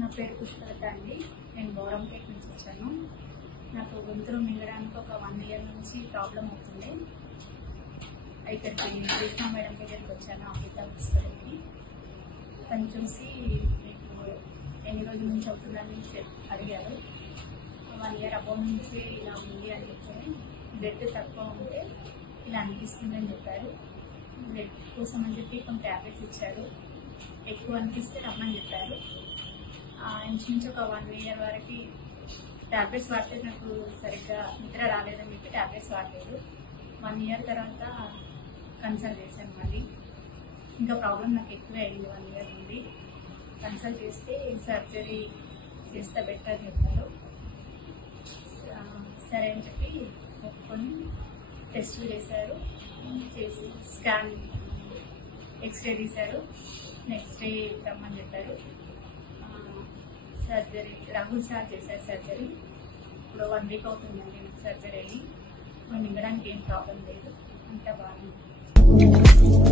నా పేరు పుష్పలత అండి. నేను బోరంపేట నుంచి వచ్చాను. నాకు గొంతులు మింగడానికి ఒక 1 ఇయర్ నుంచి ప్రాబ్లం అవుతుంది. ఇక్కడికి కృష్ణ మేడం దగ్గరికి వచ్చాను, ఆఫ్రికా హాస్పిటల్కి. తను చూసి మీకు ఎన్ని రోజుల నుంచి అవుతుందని అడిగారు. 1 ఇయర్ అబౌవ్ నుంచి ఇలా ఉంది అని చెప్పి, బ్లడ్ తక్కువ ఉంటే ఇలా అనిపిస్తుందని చెప్పారు. బ్లడ్ కోసం అని చెప్పి కొన్ని ట్యాబ్లెట్స్ ఇచ్చారు. ఎక్కువ అనిపిస్తే రమ్మని చెప్పారు. ఇంచుమించు ఒక 1 ఇయర్ వరకు ట్యాబ్లెట్స్ వాడితే నాకు సరిగ్గా నిద్ర రాలేదని చెప్పి ట్యాబ్లెట్స్ వాడలేదు. 1 ఇయర్ తర్వాత కన్సల్ట్ చేశాను మళ్ళీ. ఇంకా ప్రాబ్లం నాకు ఎక్కువే అయింది. 1 ఇయర్ నుండి కన్సల్ట్ చేస్తే సర్జరీ చేస్తే బెటర్ అని చెప్పారు. సరే అని చెప్పి ఒప్పుకొని టెస్టులు చేశారు. చేసి స్కాన్, ఎక్స్రే తీశారు. నెక్స్ట్ డే రమ్మని చెప్పారు. సర్జరీ రాహుల్ సార్ చేశారు సర్జరీ. ఇప్పుడు 1 వీక్ అవుతుందండి నాకు సర్జరీ అయ్యి. మింగడానికి ఏం ప్రాబ్లం లేదు, అంతా బాగుంది.